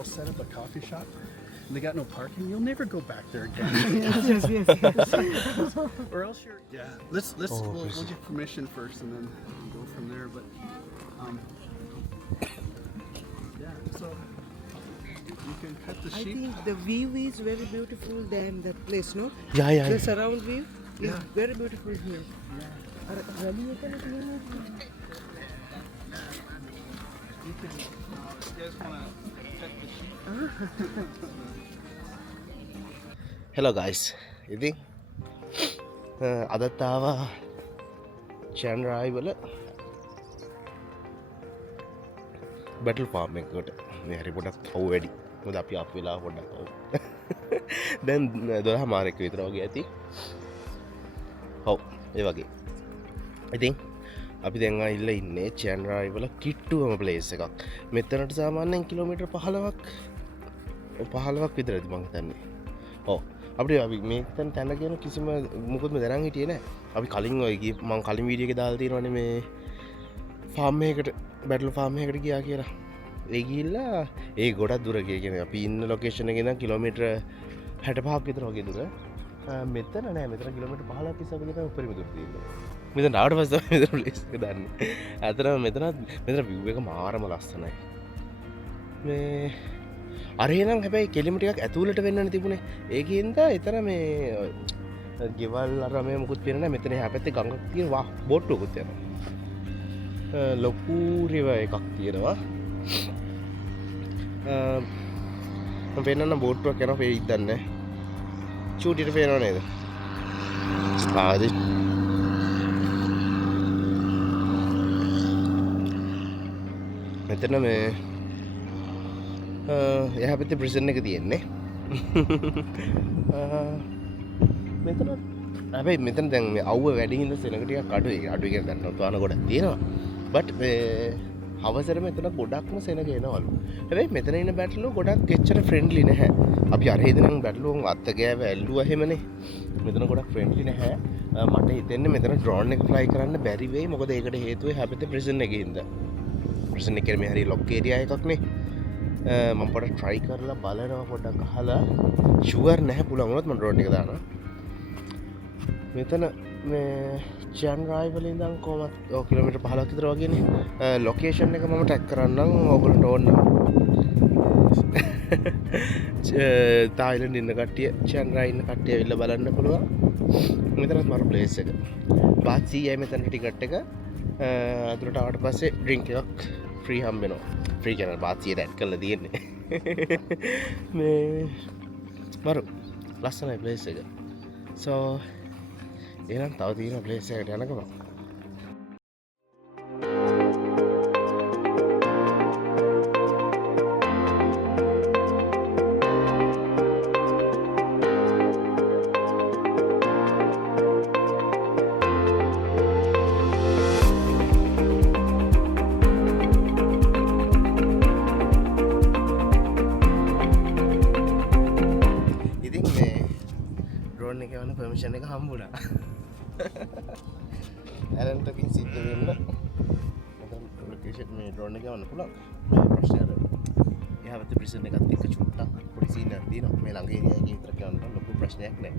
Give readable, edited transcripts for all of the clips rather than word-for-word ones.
I'll set up a coffee shop and they got no parking, you'll never go back there again. Yes. Or else you're let's we'll get permission first and then go from there. But so you can cut the I sheep. think the view is very beautiful than that place, no? Yeah. The surround view is very beautiful here. You guys wanna pet the sheep? Hello guys ඉතින් අදත් ආවා චැන්රායි වල battle farm එකකට මේ හරි පොඩක් අවු වැඩි මොකද අපි අප වෙලා පොඩක් අවු දැන් 12 මාරක විතර වගේ ඇති ඔව් ඒ වගේ ඉතින් අපි දැන් ආවිල්ලා ඉන්නේ චැන්රායි වල කිට්ටුවම ප්ලේස් එකක් මෙතනට සාමාන්‍යයෙන් කිලෝමීටර් 15ක් විතර ඇති මං හිතන්නේ ඔව් අපිට අපි මේ තැන කියන කිසිම මොකද දැනන් හිටියේ නෑ අපි කලින් ඔය මම කලින් වීඩියෝ එකේ දාලා තියෙනවානේ මේ ෆාම් එකකට බැටල් ෆාම් එකකට ගියා කියලා ඒ ගිහිල්ලා ඒ ගොඩක් දුර ගියා කියන්නේ අපි ඉන්න ලොකේෂන් එකේ ඉඳන් කිලෝමීටර් 65ක් විතර වගේ දුර මෙතන නෑ මෙතන කිලෝමීටර් 15ක් විතර වගේ තමයි උඩරිම දුර තියෙන්නේ මෙතන ආවට පස්සේ මෙතන ප්ලේස් එක දන්නේ අතන මෙතන view එක මාරම ලස්සනයි මේ අරහෙනම් හැබැයි කෙලිම ටිකක් ඇතුළට වෙන්නනේ තිබුණේ ඒකින්ද එතන මේ ගෙවල් අර මේ මුකුත් පේන්නේ නැහැ මෙතන එහා පැත්තේ ගඟක් තියෙනවා බෝට්ටුවකුත් යනවා ලොකු රිවර් එකක් තියෙනවා මම පේනනම් බෝට්ටුවක් යනවා පේයිද දන්නේ චූටිට පේනව නේද ආදි මෙතන මේ එහා පැත්තේ ප්‍රිසන් එක තියෙන්නේ මෙතන හැබැයි මෙතන දැන් මේ අවුව වැඩි හින්දා සෙනඟ ටිකක් අඩුයි කියලා දැන් තවන ගොඩක් තියෙනවා බට් මේ අවසර මෙතන ගොඩක්ම සෙනඟ එනවලු හැබැයි මෙතන ඉන්න බැටළුවෝ ගොඩක් එච්චර ෆ්‍රෙන්ඩ්ලි නැහැ අපි අර හිතනම් බැටළුවෝ අත්ත ගෑව ඇල්ලුවා එහෙමනේ මෙතන ගොඩක් ෆ්‍රෙන්ඩ්ලි නැහැ මට හිතෙන්නේ මෙතන ඩ්‍රෝන් එක ෆ්ලයි කරන්න බැරි වෙයි මොකද ඒකට හේතුව එහා පැත්තේ ප්‍රිසන් එකේ හින්දා ප්‍රිසන් එකේ මේ හරි ලොක් ඒරියා එකක් නේ මම පොඩ්ඩක් try කරලා බලනවා පොඩ්ඩක් අහලා ෂුවර් නැහැ පුළුවන් වුණොත් මම ඩ්‍රෝන් එක දානවා මෙතන මේ චැන්රායි වල ඉඳන් කොහමද කිලෝමීටර් 15ක් විතර වගේනේ ලොකේෂන් එක මම ටැග් කරන්නම් ඕගොල්ලන්ට ඕන නම් තායිලන්ඩ් ඉන්න කට්ටිය චැන්රායි ඉන්න කට්ටිය ඇවිල්ලා බලන්න පුළුවන් මෙතනත් මර ප්ලේස් එක බාත් සීයයි මෙතන ටිකට් එක අතුරට ආවට පස්සේ ඩ්‍රින්ක් එකක් ෆ්‍රී හම්බෙනවා ෆ්‍රී කියන බාත්සියට ඇඩ් කරලා තියෙන්නේ මේ මරු ලස්සනයි ප්ලේස් එක සෝ එහෙනම් තව තියෙන ප්ලේස් එකට යනකම permission එක හම්බුණා. ඇලන්ටකින් සිද්ධ වෙන්න මම ලොකේෂන් මේ ඩ්‍රෝන් එක ගන්න පුළුවන්. මේ ප්‍රශ්නේ අර එහා පැත්තේ ප්‍රිසන් එකත් එක්ක චුට්ටක් පොඩි සීන් එකක් තියෙනවා. මේ ළඟ ඒරියා එකේ විතර ගන්න ලොකු ප්‍රශ්නයක් නෑ.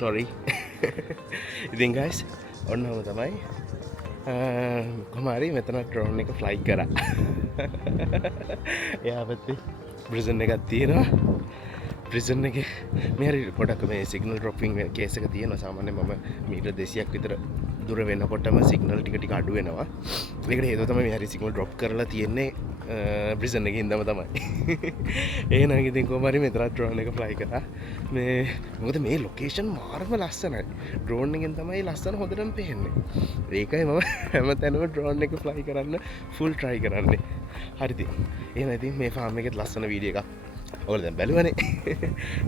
sorry ඉතින් guys ඔන්නම තමයි කොමාරි මෙතන ඩ්‍රෝන් එක ෆ්ලයි කර එයාපත්ති බ්‍රිසන් එකත් තියෙනවා ප්‍රිසන් එක මෙහරි පොඩක් මේ සිගනල් ඩ්‍රොපිං කේසක තියෙන සාමාන්‍ය මම මීට 200ක් විතර දුර වෙනකොටම සිගනල් ටික ටික අඩු වෙනවා ඒකට හේතුව තමයි මේ හරි සිගනල් ඩ්‍රොප් කරලා තියෙන්නේ බ්‍රිසන් එකේ ඉඳන්ම තමයි එහෙනම් ඉතින් කොහොම හරි මෙතන ඩ්‍රෝන් එක ෆ්ලයි කරා මේ මොකද මේ ලොකේෂන් මාරම ලස්සනයි ඩ්‍රෝන් එකෙන් තමයි ලස්සන හොඳටම පේන්නේ ඒකයි මම හැමතැනම ඩ්‍රෝන් එක ෆ්ලයි කරන්න ෆුල් try කරන්නේ හරිද එහෙනම් ඉතින් මේ ෆාම් එකේ ලස්සන වීඩියෝ එකක් ඔයාලා දැන් බැලුවනේ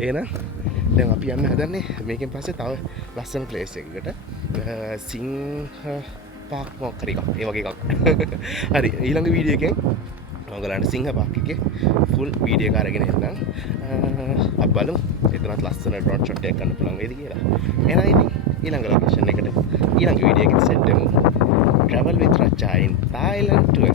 එහෙනම් දැන් අපි යන්න හදන්නේ මේකෙන් පස්සේ තව ලස්සන ප්ලේස් එකකට සිංහ පාක් මොකක් හරි එකක් ඒ වගේ එකක් හරි ඊළඟ වීඩියෝ එකෙන් ඔයගලන්ට සිංහ පාක් එකේ ෆුල් වීඩියෝ එක අරගෙන එන්නම් අපි බලමු එතනත් ලස්සන ඩ්‍රෝන් ෂොට් එකක් ගන්න පුළුවන් වේද කියලා එහෙනම් ඉතින් ඊළඟ ලොකේෂන් එකට ඊළඟ වීඩියෝ එකෙන් සෙට් වෙමු travel with Racha in Thailand tour